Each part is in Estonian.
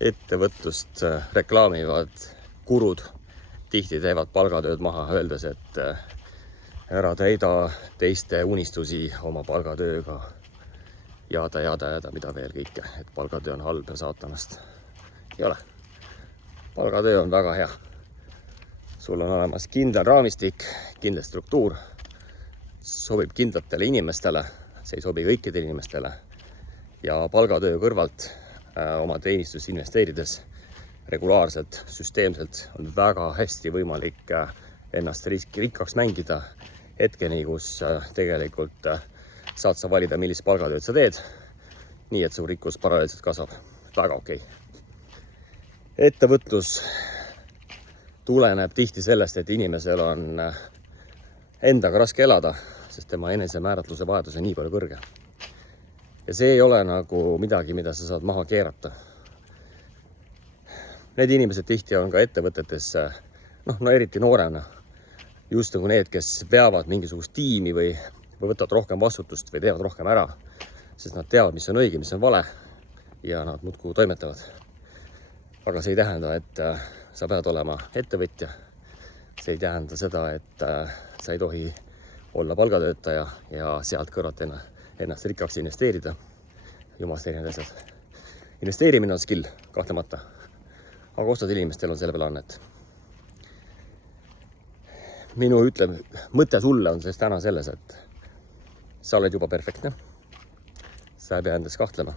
ettevõtlust reklaamivad gurud tihti teevad palgatööd maha, öeldes, et ära täida teiste unistusi oma palgatööga. Jada, mida veel kõike, et palgatöö on halb ja saatanast. Ei ole. Palgatöö on väga hea. Sul on olemas kindel raamistik, kindel struktuur, sobib kindlatele inimestele, see ei sobi kõikidele inimestele. Ja palgatöö kõrvalt oma teenistusse investeerides regulaarselt, süsteemselt on väga hästi võimalik ennast rikkaks mängida hetkeni, kus tegelikult saad sa valida, millist palgatööd sa teed, nii et su rikkus paralleelselt kasvab. Väga okei. Ettevõtlus tuleneb tihti sellest, et inimesel on endaga raske elada, sest tema enesemääratluse vajadus on nii palju kõrge. Ja see ei ole nagu midagi, mida sa saad maha keerata. Need inimesed tihti on ka ettevõtetes, eriti noorena, just nagu need, kes veavad mingisugust tiimi või võtavad rohkem vastutust või teevad rohkem ära, sest nad teavad, mis on õige, mis on vale ja nad muudkui toimetavad. Aga see ei tähenda, et sa pead olema ettevõtja. See ei tähenda seda, et sa ei tohi olla palgatöötaja ja sealt kõrvalt ennast rikkaks investeerida. Jumalast erinevad asjad. Investeerimine on skill, kahtlemata. Aga osad inimestel on selle peale annet. Minu mõte sulle on sellest täna selles, et sa oled juba perfektne. Sa ei pea endas kahtlema.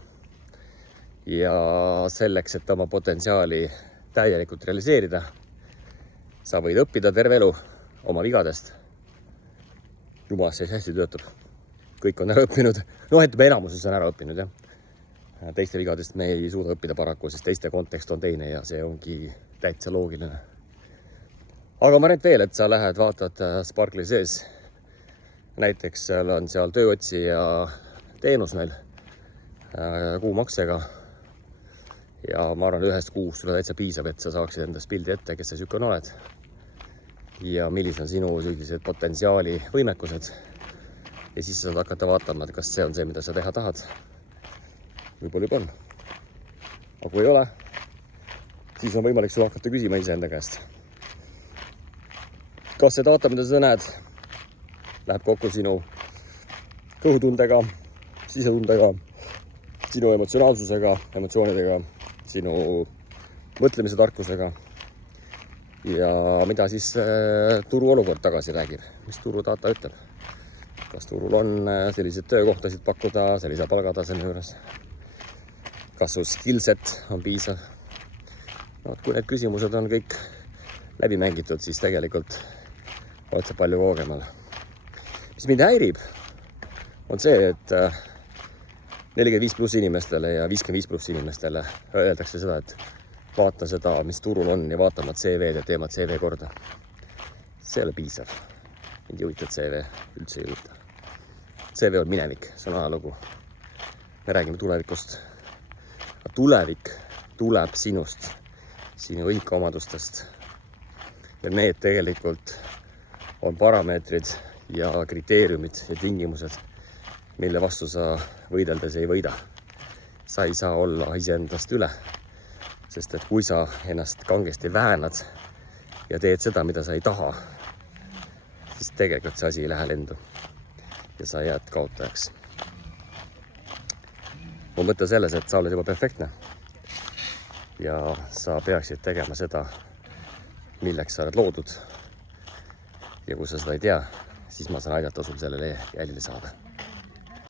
Ja selleks, et oma potentsiaali täielikult realiseerida, sa võid õppida terve elu oma vigadest. Jumalast see hästi töötab. Kõik on ära õppinud. Enamuses on ära õppinud, jah. Teiste vigadest me ei suuda õppida paraku, sest teiste kontekst on teine ja see ongi täitsa loogiline. Aga ma räägin veel, et sa lähed, vaatad Sparkli sees. Näiteks on seal tööotsija teenus meil kuumaksega. Ja ma arvan, ühest kuust sulle täitsa piisab, et sa saaksid endast pildi ette, kes sa sükon oled. Ja millised on sinu sellised potentsiaali võimekused. Ja siis saad hakata vaatama, kas see on see, mida sa teha tahad. Võib-olla juba on. Aga kui ei ole, siis on võimalik sul hakata küsima iseenda käest. Kas see data, mida sa näed, läheb kokku sinu kõhutundega, sisetundega, sinu emotsionaalsusega, emotsioonidega, sinu mõtlemise tarkusega ja mida siis turu olukord tagasi räägib, mis turu data ütleb. Kas turul on sellised töökohtasid pakkuda sellise palgataseme juures? Kas su skillset on piisav? Kui need küsimused on kõik läbi mängitud, siis tegelikult oled sa palju koogemal. Mis mind häirib, on see, et 45+ inimestele ja 55+ inimestele öeldakse seda, et vaata seda, mis turul on ja vaatama CV-d ja teemad CV korda. See ei ole piisav. Mind ei huvita CV, üldse ei huvita. CV on minevik, see on ajalugu. Me räägime tulevikust. Tulevik tuleb sinust, sinu õiguomadustest. Ja need tegelikult on parameetrid ja kriteeriumid ja tingimused, mille vastu sa võideldes ei võida. Sa ei saa olla iseendast üle, sest et kui sa ennast kangesti väänad ja teed seda, mida sa ei taha, siis tegelikult see asi ei lähe lendu ja sa jääd kaotajaks. Mu mõte selles, et sa oled juba perfektne ja sa peaksid tegema seda, milleks sa oled loodud. Ja kui sa seda ei tea, siis ma saan aidata sul sellele jälile saada.